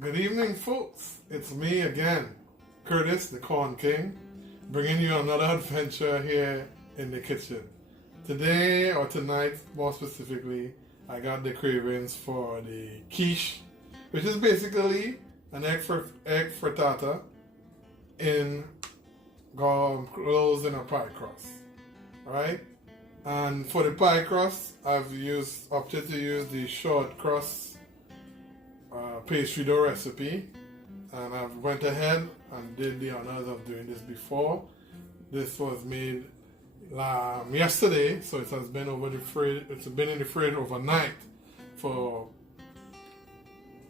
Good evening, folks. It's me again, Curtis, the Corn King, bringing you another adventure here in the kitchen. Today, or tonight more specifically, I got the cravings for the quiche, which is basically an egg frittata closed in a pie crust, right? And for the pie crust, I've opted to use the short crust pastry dough recipe, and I went ahead and did the honors of doing this before. This was made yesterday, so it has been over the fridge. It's been in the fridge overnight for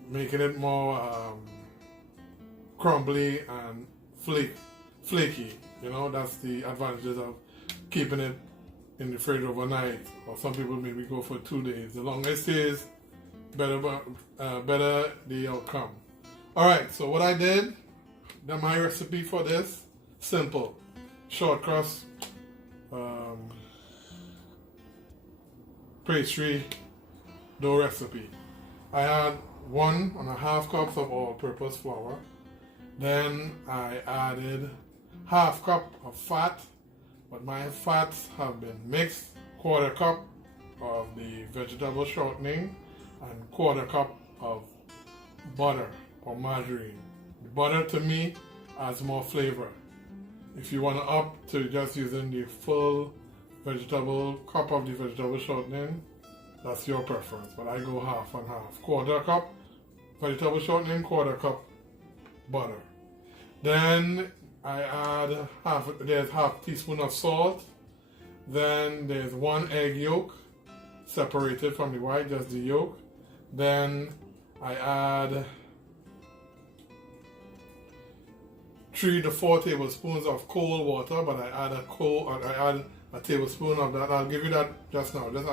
making it more crumbly and flaky. You know, that's the advantages of keeping it in the fridge overnight. Or some people maybe go for 2 days. The longer it stays, better the outcome. Alright, so what I did, my recipe for this, simple. Short crust pastry dough recipe. I had 1.5 cups of all-purpose flour. Then I added half cup of fat, but my fats have been mixed. 1/4 cup of the vegetable shortening and 1/4 cup of butter or margarine. The butter to me adds more flavor. If you want to up to just using the full cup of the vegetable shortening, that's your preference, but I go half and half. 1/4 cup vegetable shortening, 1/4 cup butter. Then I add half teaspoon of salt. Then there's 1 egg yolk separated from the white, just the yolk. Then I add 3 to 4 tablespoons of cold water, but I add a tablespoon of that. I'll give you that just now, just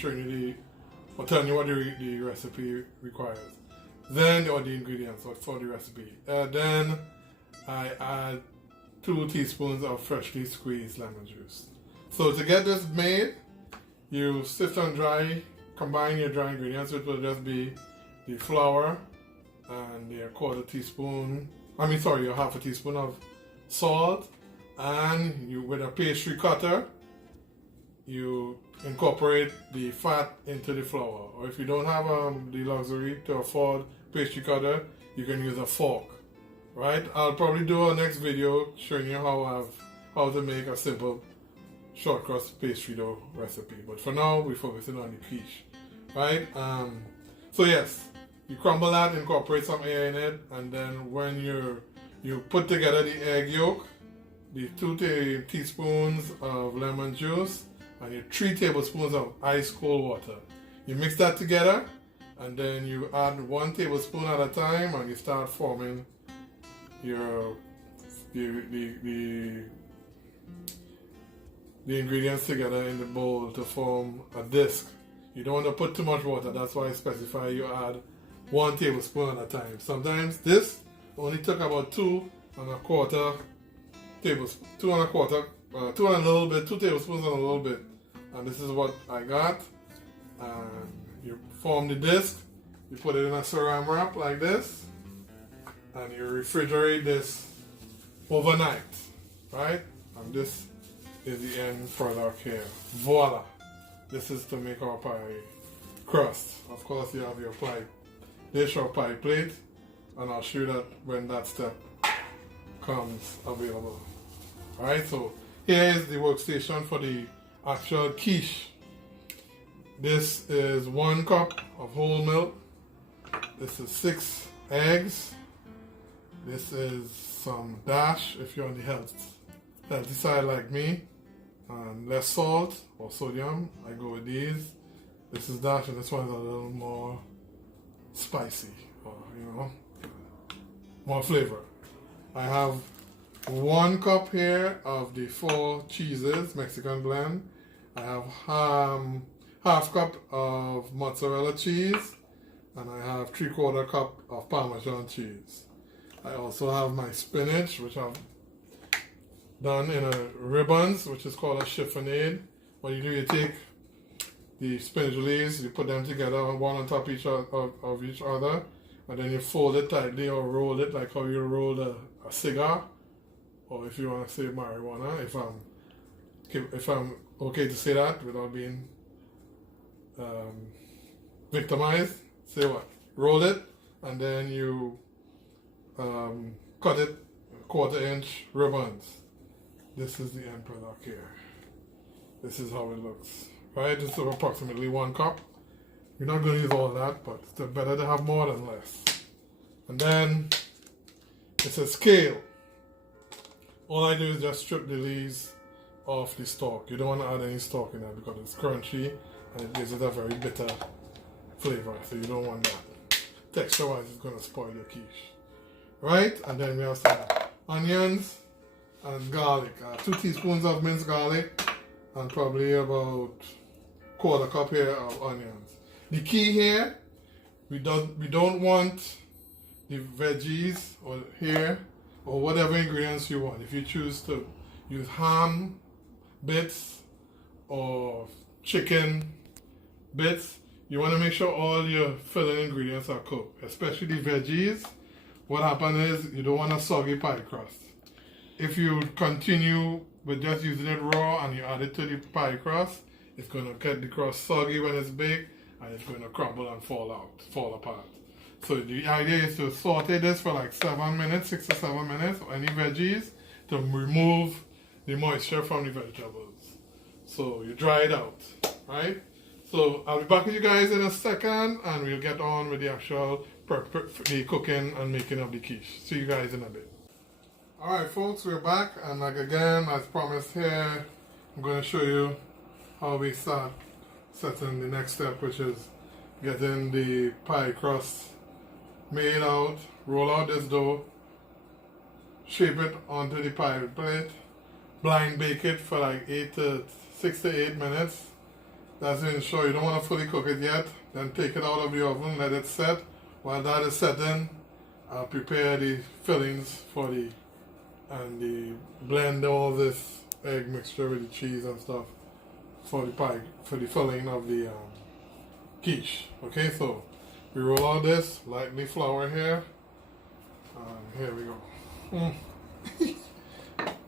showing you telling you what the recipe requires. Then, or the ingredients for the recipe. Then I add 2 teaspoons of freshly squeezed lemon juice. So to get this made, you sift and combine your dry ingredients, which will just be the flour and your half a teaspoon of salt, and with a pastry cutter, you incorporate the fat into the flour. Or if you don't have the luxury to afford pastry cutter, you can use a fork, right? I'll probably do a next video showing you how to make a simple short crust pastry dough recipe. But for now, we're focusing on the quiche, right? So yes, you crumble that, incorporate some air in it, and then when you put together the egg yolk, the 2 teaspoons of lemon juice, and your 3 tablespoons of ice cold water. You mix that together, and then you add 1 tablespoon at a time, and you start forming the ingredients together in the bowl to form a disc. You don't want to put too much water, that's why I specify you add 1 tablespoon at a time. Sometimes this only took about 2 tablespoons and a little bit. And this is what I got. And you form the disc, you put it in a saran wrap like this, and you refrigerate this overnight, right? And this is the end product here. Voila! This is to make our pie crust. Of course, you have your pie dish or pie plate, and I'll show you that when that step comes available. Alright, so here is the workstation for the actual quiche. This is 1 cup of whole milk. This is 6 eggs. This is some dash if you're on the healthy side like me. And less salt or sodium, I go with these. This is dash, and this one's a little more spicy, or more flavor. I have 1 cup here of the 4 cheeses Mexican blend. I have half cup of mozzarella cheese, and I have 3/4 cup of Parmesan cheese. I also have my spinach, which I've done in ribbons, which is called a chiffonade. What you do, you take the spinach leaves, you put them together, one on top of each other, and then you fold it tightly or roll it like how you roll a cigar, or if you want to say marijuana, if I'm okay to say that without being victimized. Say what? Roll it, and then you cut it 1/4 inch ribbons. This is the end product here. This is how it looks. Right? This is approximately 1 cup. You're not going to use all that, but it's better to have more than less. And then it says Kale. All I do is just strip the leaves off the stalk. You don't want to add any stalk in there because it's crunchy and it gives it a very bitter flavor. So you don't want that. Texture wise, it's going to spoil your quiche. Right? And then we have some onions and garlic. 2 teaspoons of minced garlic and probably about 1/4 cup here of onions. The key here, we don't want the veggies or here or whatever ingredients you want. If you choose to use ham bits or chicken bits, you want to make sure all your filling ingredients are cooked, especially the veggies. What happens is you don't want a soggy pie crust. If you continue with just using it raw and you add it to the pie crust, it's going to get the crust soggy when it's baked and it's going to crumble and fall apart. So the idea is to saute this for like 7 minutes, 6 to 7 minutes, or any veggies, to remove the moisture from the vegetables. So you dry it out, right? So I'll be back with you guys in a second and we'll get on with the actual the cooking and making of the quiche. See you guys in a bit. Alright folks, we're back, and like again, as promised here, I'm going to show you how we start setting the next step, which is getting the pie crust made out. Roll out this dough, shape it onto the pie plate, blind bake it for like 6 to 8 minutes. That's to ensure you don't want to fully cook it yet. Then take it out of the oven, let it set. While that is setting, I'll prepare the fillings for and blend all this egg mixture with the cheese and stuff for the pie, for the filling of the quiche. Okay, so we roll out this, lightly flour here, and here we go.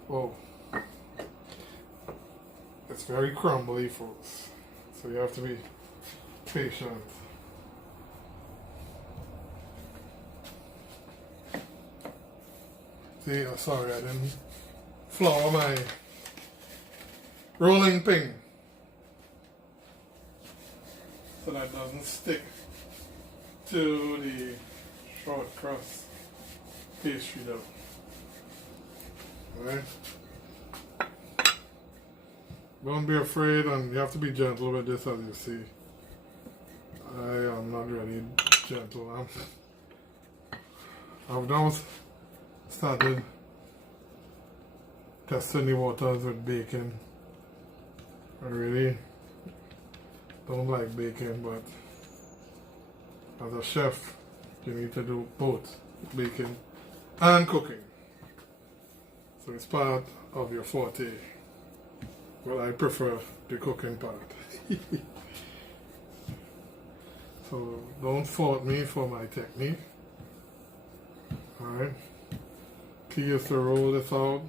Whoa, it's very crumbly, folks, so you have to be patient. See, oh, sorry, I didn't flour my rolling pin so that doesn't stick to the short crust pastry dough. Alright? Don't be afraid, and you have to be gentle with this, as you see. I am not really gentle. I've now started testing the waters with baking. I really don't like baking, but as a chef, you need to do both baking and cooking. So it's part of your forte. Well, I prefer the cooking part. So don't fault me for my technique. Alright. Key is to roll this out.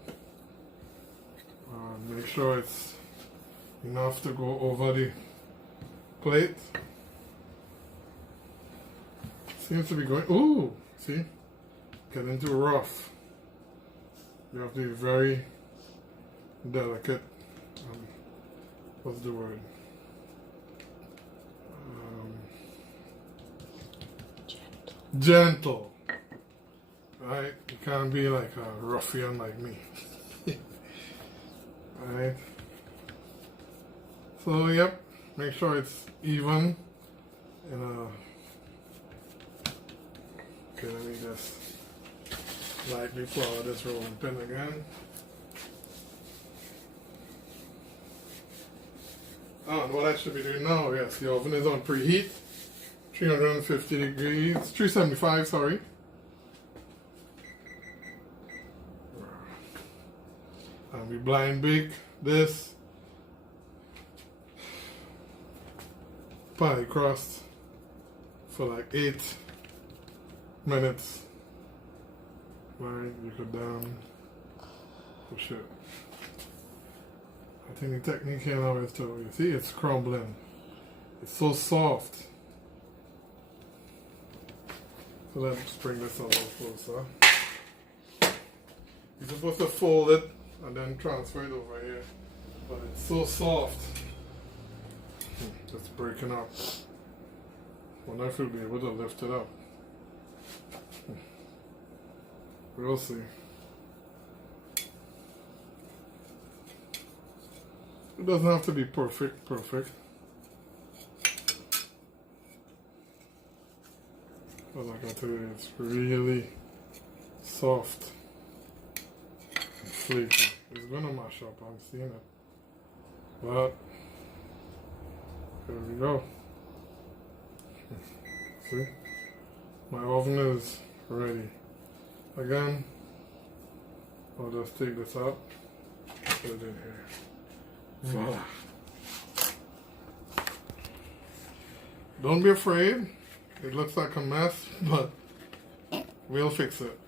Make sure it's enough to go over the plate. Seems to be going, ooh, see? Getting too rough. You have to be very delicate. What's the word? Gentle. Right? You can't be like a ruffian like me. Alright. So, yep. Make sure it's even. Okay, let me just lightly flour this rolling pin again. Oh, and what I should be doing now, yes, the oven is on preheat. 350 degrees, 375, sorry. And we blind bake this pie crust for like 8 minutes. Right, you could push it. I think the technique here now is to, you see, it's crumbling. It's so soft. So let's bring this a little closer. You're supposed to fold it and then transfer it over here. But it's so soft. It's breaking up. Wonder if we'll be able to lift it up. We'll see. It doesn't have to be perfect. But like I tell you, it's really soft and flaky. It's gonna mash up, I'm seeing it. But there we go. See? My oven is ready. Again, I'll just take this out, put it in here. Voila. Don't be afraid. It looks like a mess, but we'll fix it.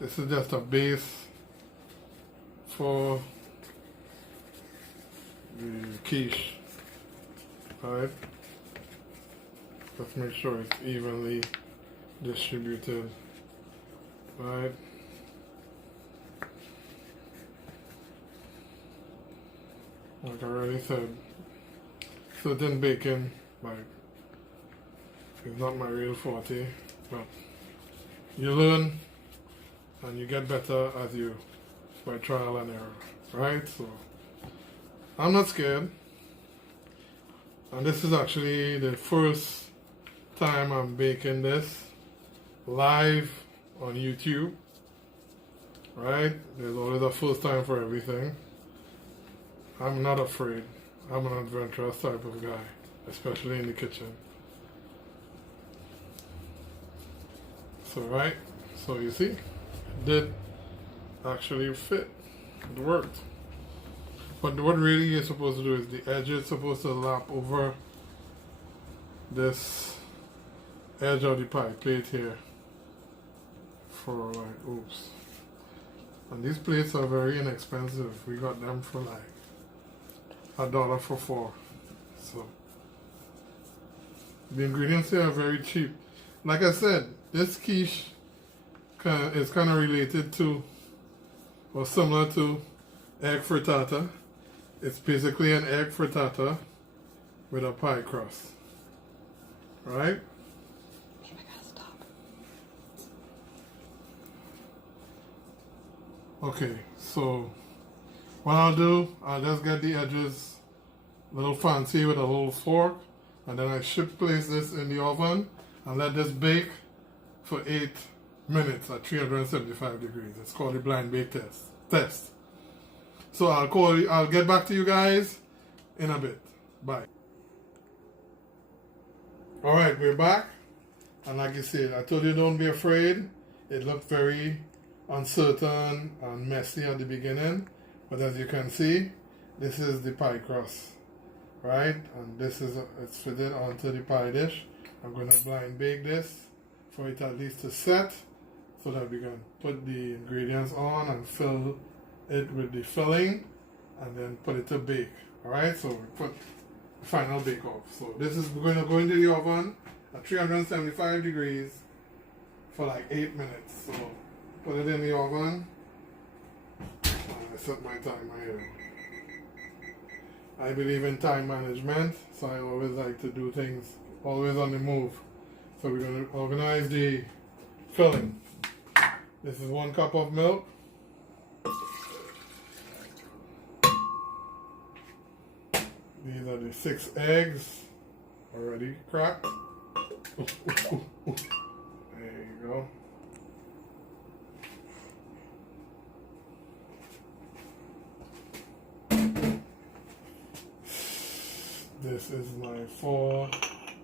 This is just a base for the quiche. Alright? Let's make sure it's evenly distributed. Right? Like I already said, certain baking, like, is not my real forte, but you learn and you get better as you, by trial and error, right? So, I'm not scared. And this is actually the first time I'm baking this live on YouTube, right? There's always a first time for everything. I'm not afraid. I'm an adventurous type of guy, especially in the kitchen. So, right? So you see, it did actually fit. It worked. But what really you're supposed to do is the edge is supposed to lap over this edge of the pie plate here for like, oops. And these plates are very inexpensive. We got them for like $1 for 4. So the ingredients here are very cheap. Like I said, this quiche is kind of related to or similar to egg frittata. It's basically an egg frittata with a pie crust. Right? Maybe I gotta stop. Okay, so what I'll do, I'll just get the edges a little fancy with a little fork, and then I should place this in the oven and let this bake for 8 minutes at 375 degrees. It's called the blind bake test. So I'll get back to you guys in a bit. Bye. Alright, we're back. And like I said, I told you don't be afraid. It looked very uncertain and messy at the beginning. But as you can see, this is the pie crust. Right? And this is, it's fitted onto the pie dish. I'm going to blind bake this for it at least to set, so that we can put the ingredients on and fill it with the filling, and then put it to bake. Alright, so we put the final bake off. So this is going to go into the oven at 375 degrees for like 8 minutes. So put it in the oven. I set my timer here. I believe in time management, so I always like to do things always on the move. So we're going to organize the filling. This is 1 cup of milk. These are the 6 eggs already cracked. There you go. This is my 4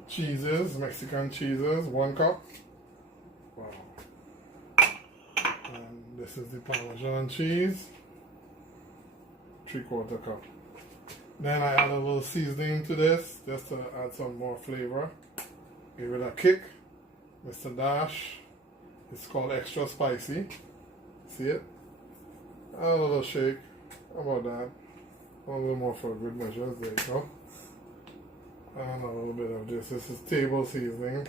cheeses, Mexican cheeses, 1 cup. Wow. And this is the Parmesan cheese, 3/4 cup. Then I add a little seasoning to this, just to add some more flavor. Give it a kick. Mr. Dash. It's called extra spicy. See it? A little shake. How about that? A little more for good measure. There you go. And a little bit of this. This is table seasoning.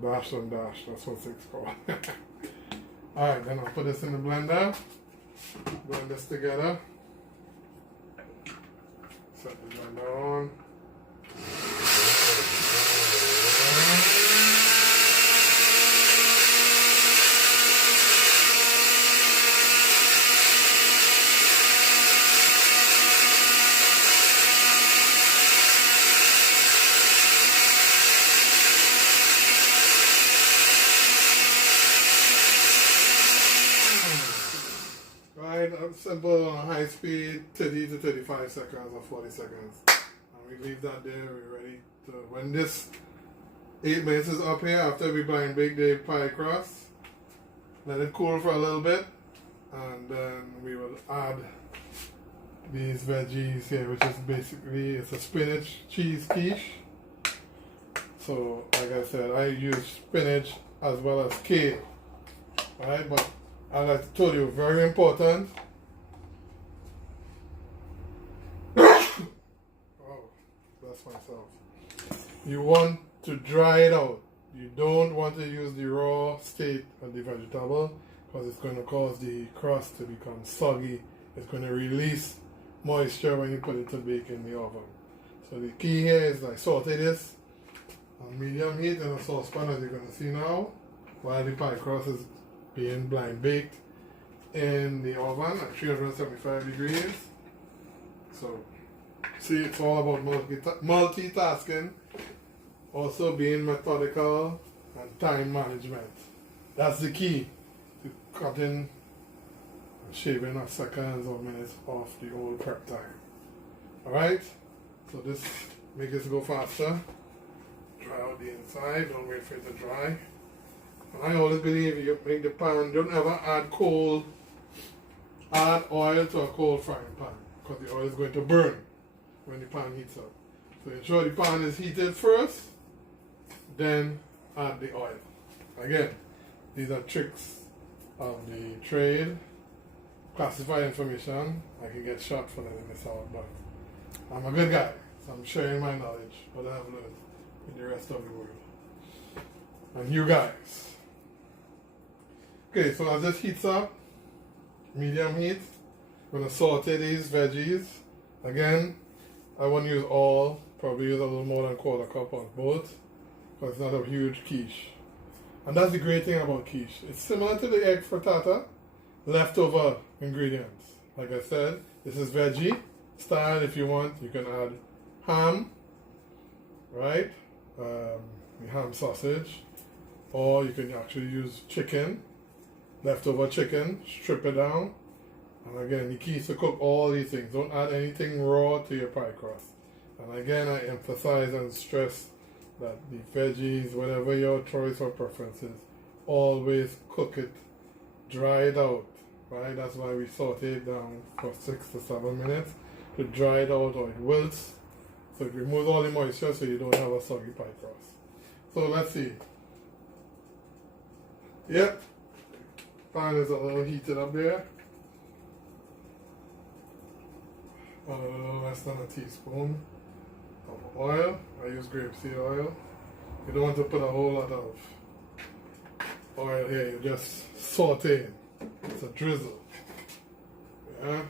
Dash and dash. That's what it's called. Alright, then I'll put this in the blender. Blend this together. Set the blender on. Simple on high speed, 30 to 35 seconds or 40 seconds. And we leave that there, we're ready to, when this 8 minutes is up here, after we blind bake the pie crust, let it cool for a little bit, and then we will add these veggies here, which is basically, it's a spinach cheese quiche. So, like I said, I use spinach as well as kale, right? But as I told you, very important. Myself. You want to dry it out. You don't want to use the raw state of the vegetable because it's going to cause the crust to become soggy. It's going to release moisture when you put it to bake in the oven. So the key here is I saute this on medium heat in a saucepan, as you're going to see now, while the pie crust is being blind baked in the oven at 375 degrees. So see, it's all about multitasking, also being methodical and time management. That's the key to cutting and shaving our seconds or minutes off the old prep time. Alright? So this makes it go faster. Dry out the inside, don't wait for it to dry. And I always believe you make the pan, don't ever add oil to a cold frying pan because the oil is going to burn when the pan heats up. So ensure the pan is heated first, then add the oil. Again, these are tricks of the trade. Classified information, I can get shot for letting this out, but I'm a good guy, so I'm sharing my knowledge, what I've learned with the rest of the world. And you guys. Okay, so as this heats up, medium heat, I'm going to saute these veggies. Again, I won't use all, probably use a little more than 1/4 cup on both, because it's not a huge quiche. And that's the great thing about quiche. It's similar to the egg frittata, leftover ingredients. Like I said, this is veggie style. If you want, you can add ham, right? The ham sausage, or you can actually use chicken, leftover chicken, strip it down. And again, the key is to cook all these things. Don't add anything raw to your pie crust. And again, I emphasize and stress that the veggies, whatever your choice or preference is, always cook it, dry it out, right? That's why we saute it down for 6 to 7 minutes to dry it out or it wilts. So it removes all the moisture so you don't have a soggy pie crust. So let's see. Yep, pan is a little heated up there. A little less than a teaspoon of oil. I use grapeseed oil. You don't want to put a whole lot of oil here. You just saute. It's a drizzle. Yeah.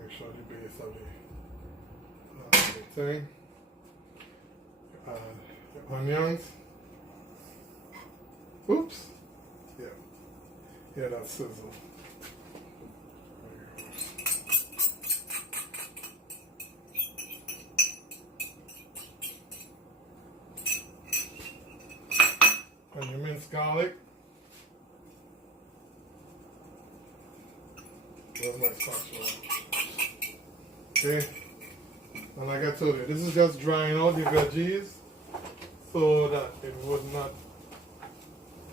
Make sure the base of the thing. You add your onions. Oops. Yeah. Yeah, that sizzle. And your minced garlic. Where's my spatula? Okay. And like I told you, this is just drying out the veggies so that it would not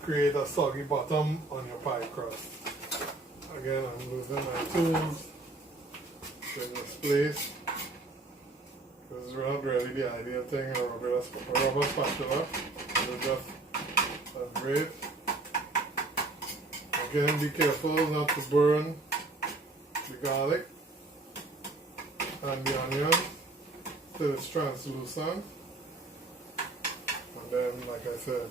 create a soggy bottom on your pie crust. Again, I'm using my tools in this place. This is not really the ideal thing. A rubber spatula. It's just that's great. Again, be careful not to burn the garlic and the onion till it's translucent. And then, like I said,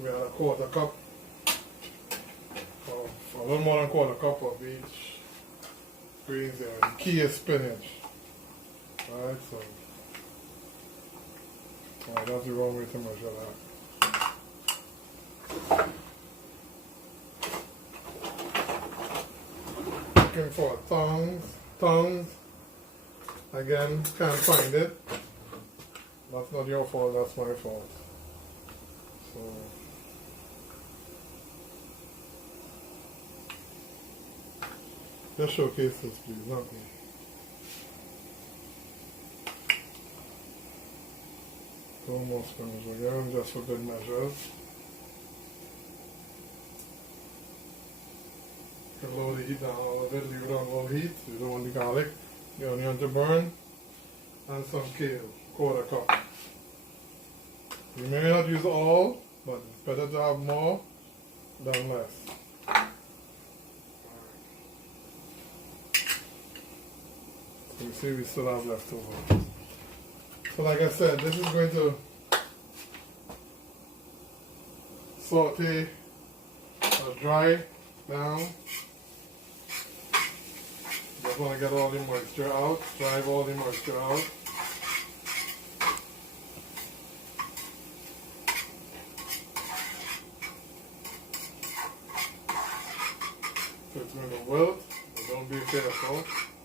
we add a quarter cup, or a little more than a quarter cup of each greens there. The key is spinach. Alright, so that's the wrong way to measure that. Looking for tongs. Again, can't find it. That's not your fault, that's my fault. So just showcase this, please, not me. Almost spinach again, just for good measure. You can lower the heat down a little bit, leave it on low heat. You don't want the garlic, the onion to burn. And some kale, quarter cup. You may not use all, but it's better to have more than less. So you see we still have leftover. So like I said, this is going to saute or dry down. Just want to get all the moisture out, drive all the moisture out. So it's going to wilt, but don't be careful.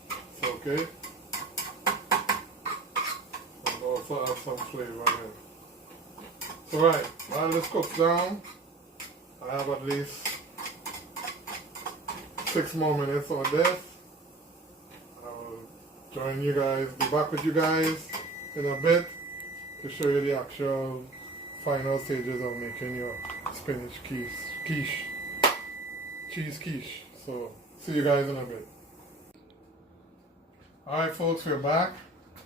It's okay. Also add some flavor in. So right, while this cooks down, I have at least 6 more minutes on this. I will join you guys, be back with you guys in a bit to show you the actual final stages of making your spinach quiche, cheese quiche. So see you guys in a bit. Alright folks, we're back.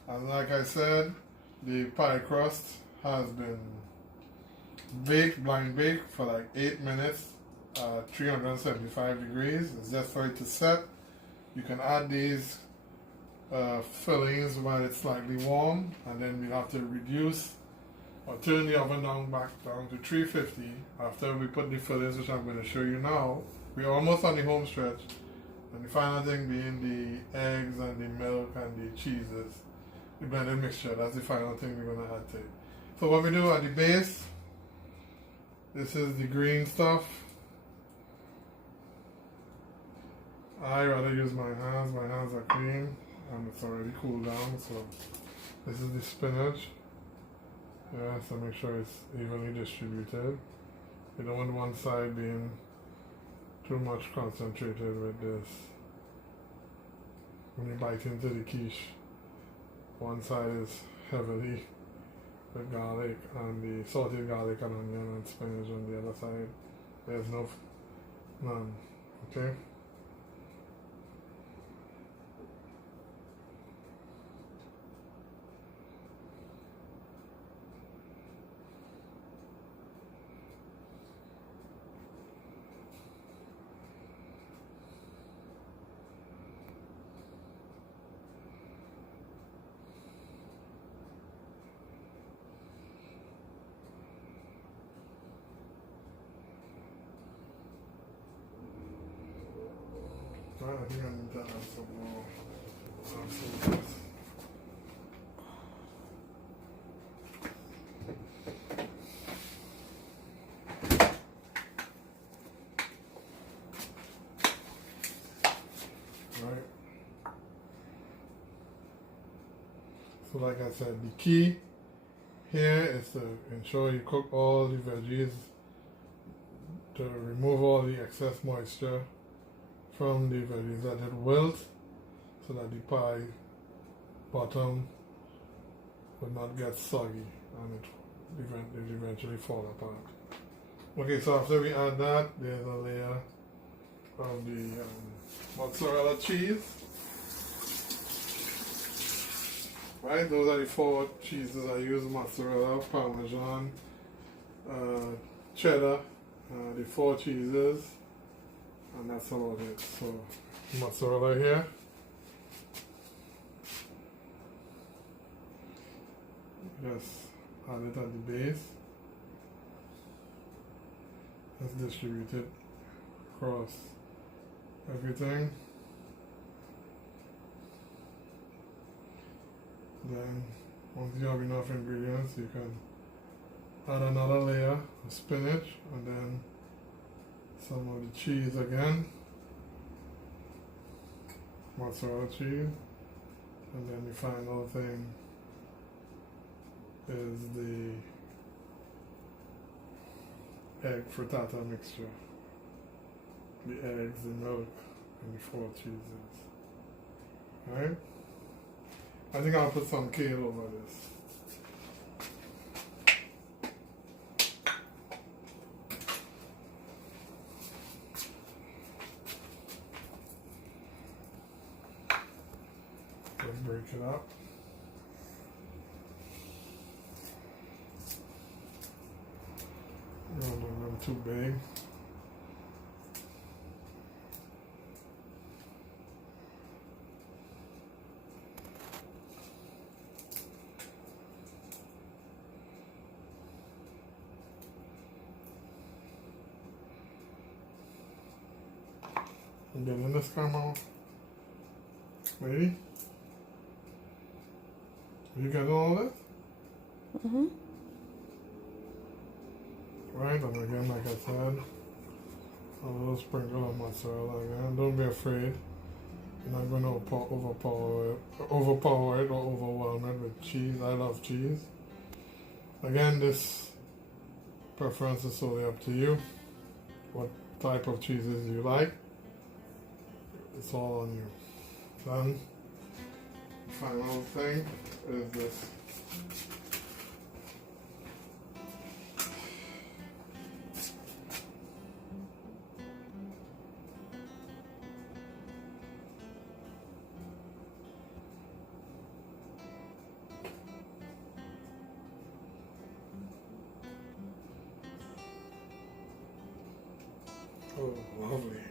And like I said, the pie crust has been baked, blind baked for like 8 minutes at 375 degrees. It's just for it to set. You can add these fillings while it's slightly warm, and then we have to reduce or turn the oven back down to 350 after we put the fillings, which I'm going to show you now. We're almost on the home stretch, and the final thing being the eggs and the milk and the cheeses. The blended mixture, that's the final thing we're going to add to it. So what we do at the base, this is the green stuff. I rather use my hands are clean and it's already cooled down. So this is the spinach. Yeah, so make sure it's evenly distributed. You don't want one side being too much concentrated with this. When you bite into the quiche, one side is heavily with garlic and the salted garlic and onion and spinach, on the other side there's none. Okay? I think I need to add some more sauce. Right. So like I said, the key here is to ensure you cook all the veggies to remove all the excess moisture from the veggies, that it wilt so that the pie bottom will not get soggy and it eventually fall apart. Okay, so after we add that, there's a layer of the mozzarella cheese. Right, those are the 4 cheeses I use: mozzarella, parmesan, cheddar, the 4 cheeses, and that's about it. So mozzarella here. Just add it at the base. Let's distribute it across everything. Then once you have enough ingredients, you can add another layer of spinach and then some of the cheese again, mozzarella cheese, and then the final thing is the egg frittata mixture. The eggs, the milk, and the 4 cheeses. Alright? I think I'll put some kale over this. Let's break it up. Don't make them too big. Get in this camera, lady. You got all that? Mm-hmm. Right, and again, like I said, a little sprinkle of mozzarella again. Don't be afraid. You're not going to overpower it or overwhelm it with cheese. I love cheese. Again, this preference is solely up to you. What type of cheeses you like. It's all on you. Then, the final thing is this. Oh, lovely.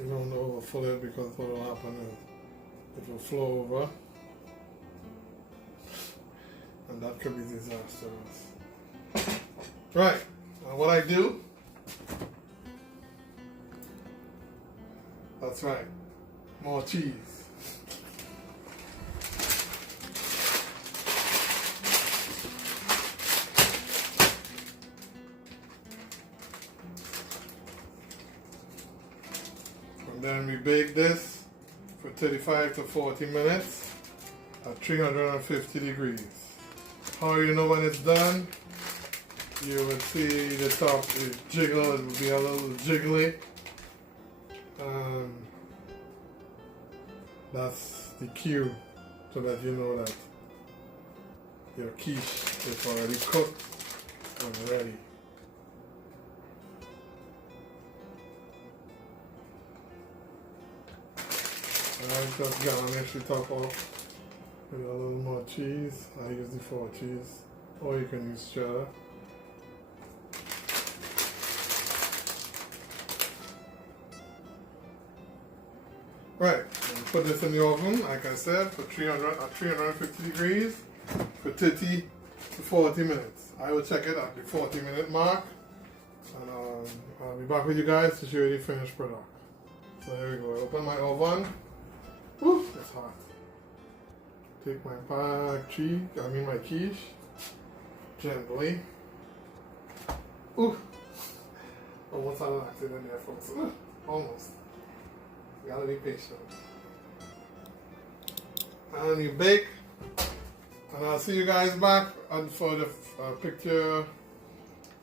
You don't overfill it because what will happen is it will flow over and that could be disastrous. Right, now what I do, that's right, more cheese. Then we bake this for 35 to 40 minutes at 350 degrees. How you know when it's done? You will see the top is jiggle, it will be a little jiggly. That's the cue so that you know that your quiche is already cooked and ready. I just garnish the top off with a little more cheese. I use the 4 cheese, or you can use cheddar. Right, and put this in the oven, like I said, for 350 degrees for 30 to 40 minutes. I will check it at the 40-minute mark, and I'll be back with you guys to show you the finished product. So here we go. I open my oven. Woo, it's hot. Take my my quiche, gently. Ooh, almost had an accident there, folks. Ooh, almost. You gotta be patient. And you bake, and I'll see you guys back for the picture,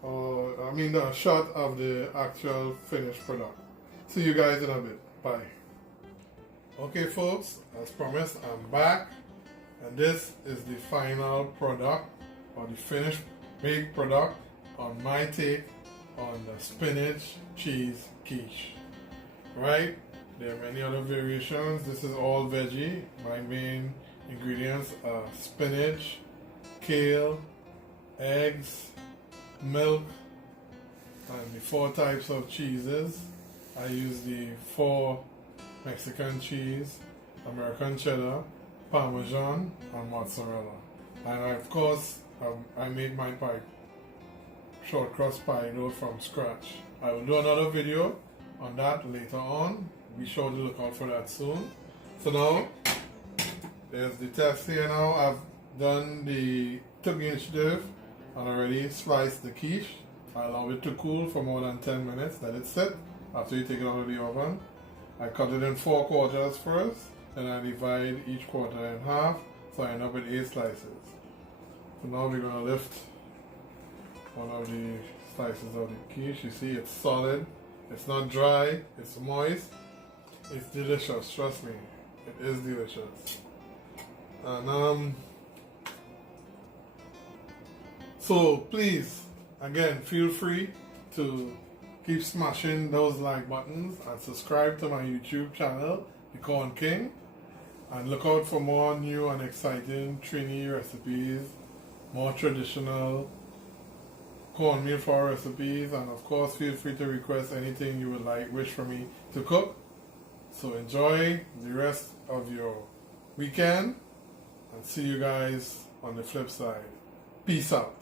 the shot of the actual finished product. See you guys in a bit. Bye. Okay folks, as promised, I'm back, and this is the final product, or the finished baked product, on my take on the spinach cheese quiche. Right? There are many other variations. This is all veggie. My main ingredients are spinach, kale, eggs, milk, and the 4 types of cheeses. I use the 4 Mexican cheese, American cheddar, Parmesan, and mozzarella. And of course, I made my pie, short crust pie dough from scratch. I will do another video on that later on. Be sure to look out for that soon. So now, there's the test here now. I've took the initiative and already sliced the quiche. I allow it to cool for more than 10 minutes. Let it sit after you take it out of the oven. I cut it in 4 quarters first, then I divide each quarter in half, so I end up with 8 slices. So now we're going to lift one of the slices of the quiche. You see it's solid, it's not dry, it's moist, it's delicious, trust me, it is delicious. And so please, again, feel free to keep smashing those like buttons and subscribe to my YouTube channel, The Corn King, and look out for more new and exciting Trini recipes, more traditional cornmeal flour recipes, and of course feel free to request anything you would wish for me to cook. So enjoy the rest of your weekend and see you guys on the flip side. Peace out.